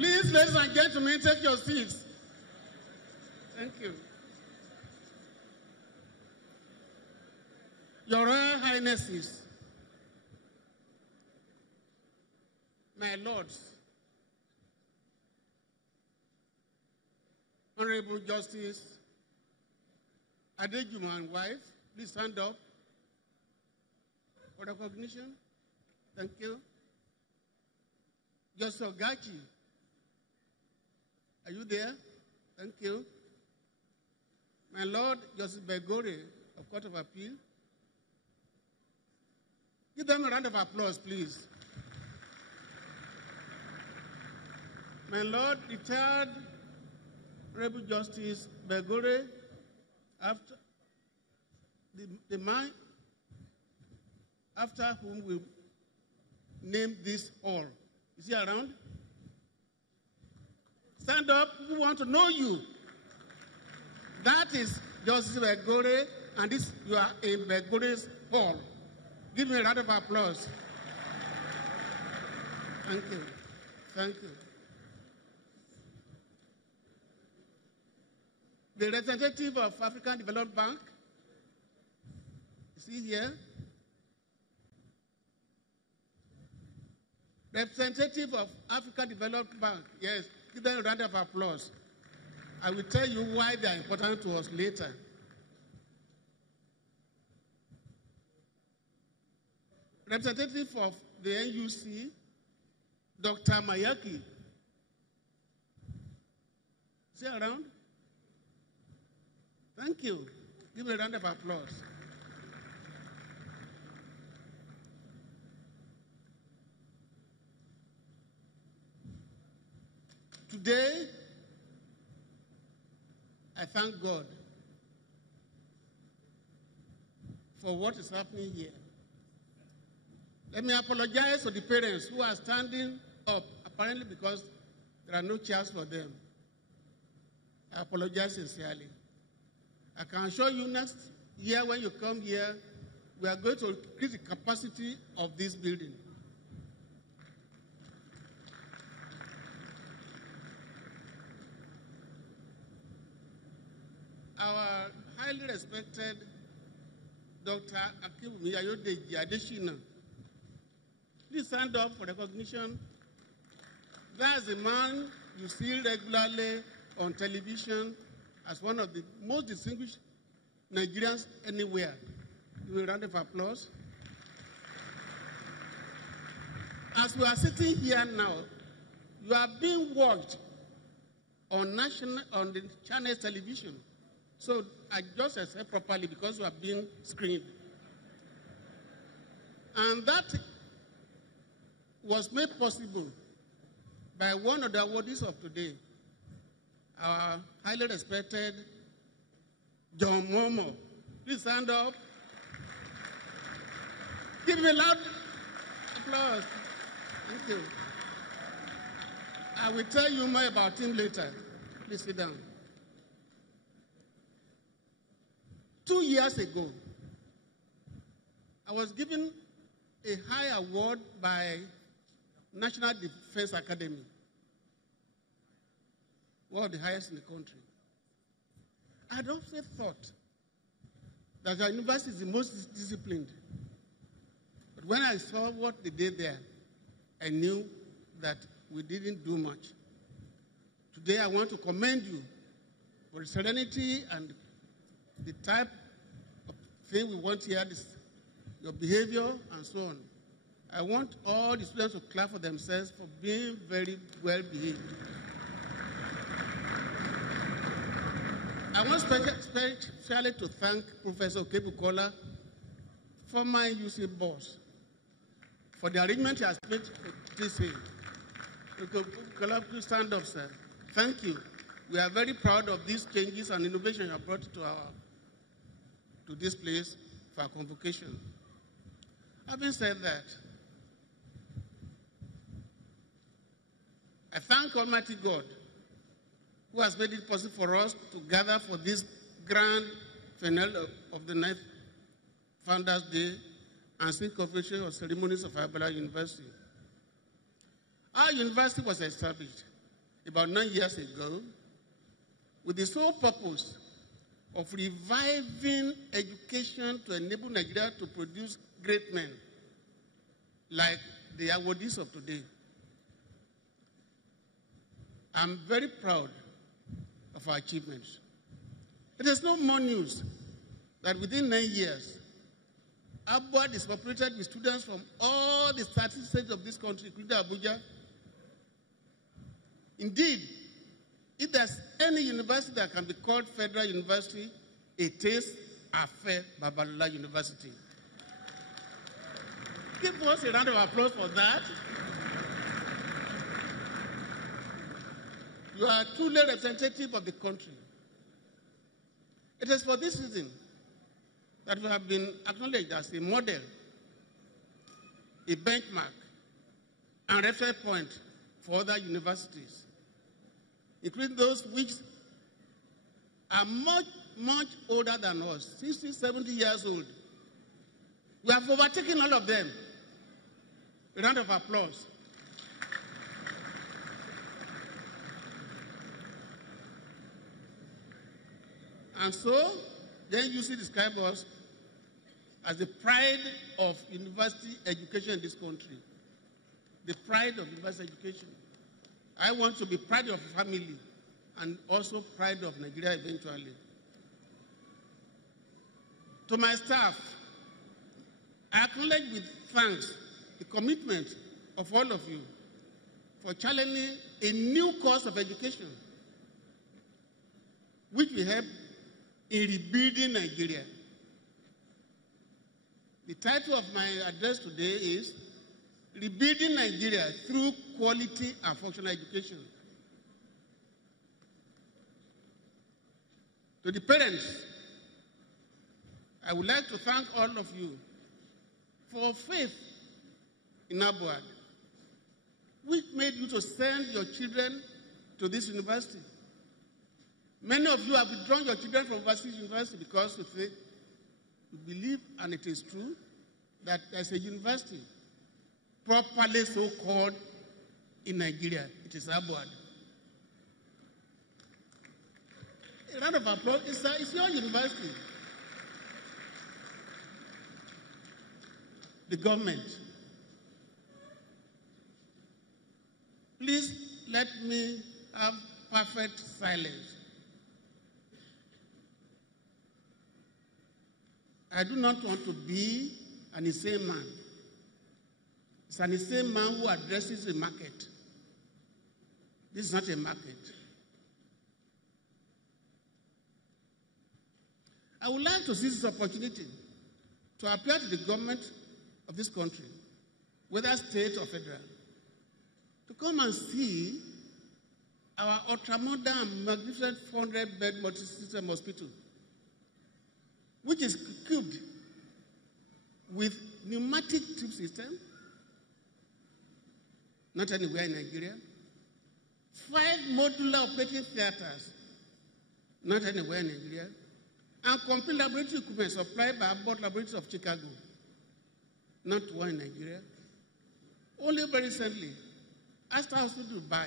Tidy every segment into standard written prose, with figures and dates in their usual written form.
Please, ladies and gentlemen, take your seats. Thank you. Your Royal Highnesses, my lords, Honorable Justice Adejuma and wife, please stand up for recognition. Thank you. Justice Ogachi, are you there? Thank you. My Lord Justice Begore of Court of Appeal. Give them a round of applause, please. My Lord retired Honorable Justice Begore, after the man after whom we named this hall. Is he around? Stand up, people want to know you. That is Justice Begore, and this, you are in Begore's hall. Give me a round of applause. Thank you. Thank you. The representative of African Development Bank, is he here? Representative of African Development Bank, yes, give them a round of applause. I will tell you why they are important to us later. Representative of the NUC, Dr. Mayaki. Is he around? Thank you. Give me a round of applause. Today, I thank God for what is happening here. Let me apologize to the parents who are standing up, apparently because there are no chairs for them. I apologize sincerely. I can assure you next year when you come here, we are going to increase the capacity of this building. Our highly respected Dr. Akibumi Ayodeji Adeshina, please stand up for recognition. That's the man you see regularly on television as one of the most distinguished Nigerians anywhere. Give me a round of applause. As we are sitting here now, you are being watched on the channel television. So I just said properly because you are being screened. And that was made possible by one of the awardees of today, our highly respected John Momo. Please stand up. Give me a loud applause. Thank you. I will tell you more about him later. Please sit down. 2 years ago, I was given a high award by National Defense Academy, one of the highest in the country. I had often thought that our university is the most disciplined. But when I saw what they did there, I knew that we didn't do much. Today, I want to commend you for the serenity and the type of thing we want here, your behavior and so on. I want all the students to clap for themselves for being very well behaved. I want especially to thank Professor Kebukola, former UC boss, for the arrangement he has made for this year. Kebukola, please stand up, sir. Thank you. We are very proud of these changes and innovation you have brought to this place for our convocation. Having said that, I thank Almighty God who has made it possible for us to gather for this grand finale of the 9th Founders Day and State Convocation of Ceremonies of Babalola University. Our university was established about 9 years ago with the sole purpose of reviving education to enable Nigeria to produce great men like the awardees of today. I'm very proud of our achievements. It is no more news that within 9 years, our board is populated with students from all the 30 states of this country, including Abuja. Indeed, if there's any university that can be called federal university, it is Afe Babalola University. Give us a round of applause for that. You are truly representative of the country. It is for this reason that we have been acknowledged as a model, a benchmark, and reference point for other universities, including those which are much, much older than us, 60, 70 years old. We have overtaken all of them. A round of applause. And so, then you see describe us as the pride of university education in this country. The pride of university education. I want to be proud of family and also pride of Nigeria eventually. To my staff, I acknowledge with thanks the commitment of all of you for challenging a new course of education, which will help in rebuilding Nigeria. The title of my address today is Rebuilding Nigeria Through Quality and Functional Education. To the parents, I would like to thank all of you for faith in our board, which made you to send your children to this university. Many of you have withdrawn your children from overseas university because you think, you believe, and it is true, that there's a university properly so-called in Nigeria. It is our board. A round of applause. It's your university. The government. Please let me have perfect silence. I do not want to be an insane man. It's an insane man who addresses a market. This is not a market. I would like to seize this opportunity to appeal to the government of this country, whether state or federal, to come and see our ultra-modern and magnificent 400-bed multi-system hospital, which is equipped with pneumatic tube system, not anywhere in Nigeria, 5 modular operating theaters, not anywhere in Nigeria, and complete laboratory equipment supplied by Abbott Laboratories of Chicago, not one in Nigeria. Only very recently, Astra Hospital Dubai,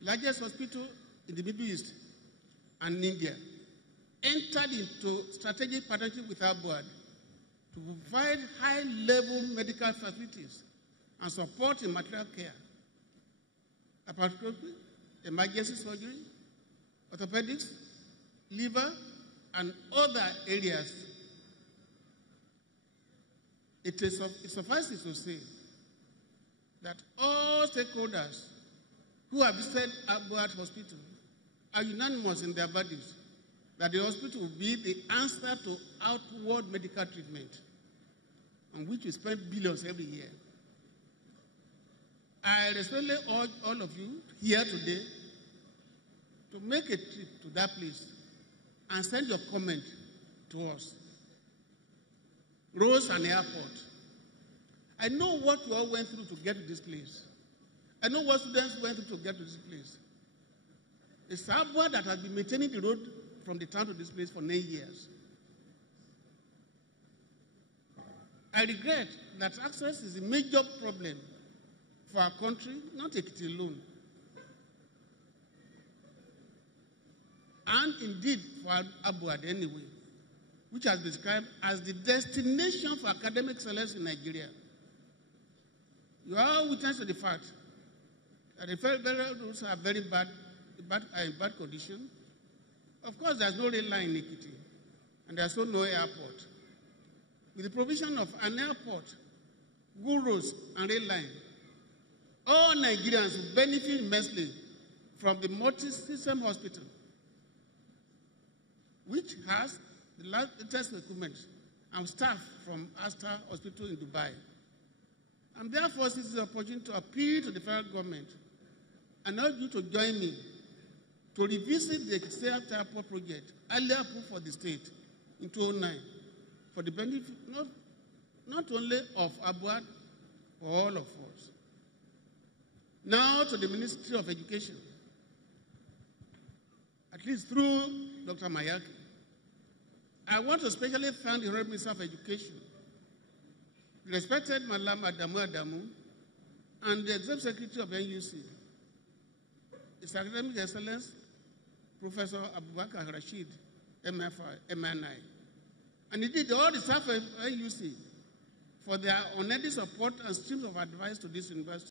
largest hospital in the Middle East and India, entered into strategic partnership with our board to provide high-level medical facilities and support in material care, laparoscopy, emergency surgery, orthopedics, liver, and other areas. It suffices to say that all stakeholders who have visited Abbott Hospital are unanimous in their verdicts that the hospital will be the answer to outward medical treatment, on which we spend billions every year. I respectfully urge all of you here today to make a trip to that place and send your comment to us. Rose and Airport. I know what you all went through to get to this place. I know what students went through to get to this place. It's our board that has been maintaining the road from the town to this place for 9 years. I regret that access is a major problem for our country, not Ekiti alone. and indeed for Abuad anyway, which has been described as the destination for academic excellence in Nigeria. You are witness to the fact that the federal roads are very bad, in bad condition. Of course, there's no rail line in Ekiti, and there's also no airport. With the provision of an airport, good roads, and rail line, all Nigerians will benefit immensely from the multi-system hospital, which has the latest equipment and staff from Asta Hospital in Dubai. And therefore, this is an opportunity to appeal to the federal government and urge you to join me to revisit the Ekiti Airport project earlier approved for the state in 2009 for the benefit not only of Abuad, but all of us. Now to the Ministry of Education, at least through Dr. Mayaki. I want to especially thank the Honorable Minister of Education, the respected Madam Adamu, and the Executive Secretary of NUC, His Academic Excellence, Professor Abubakar Rashid, MFI, MNI, and indeed all the staff of NUC for their unending support and streams of advice to this university.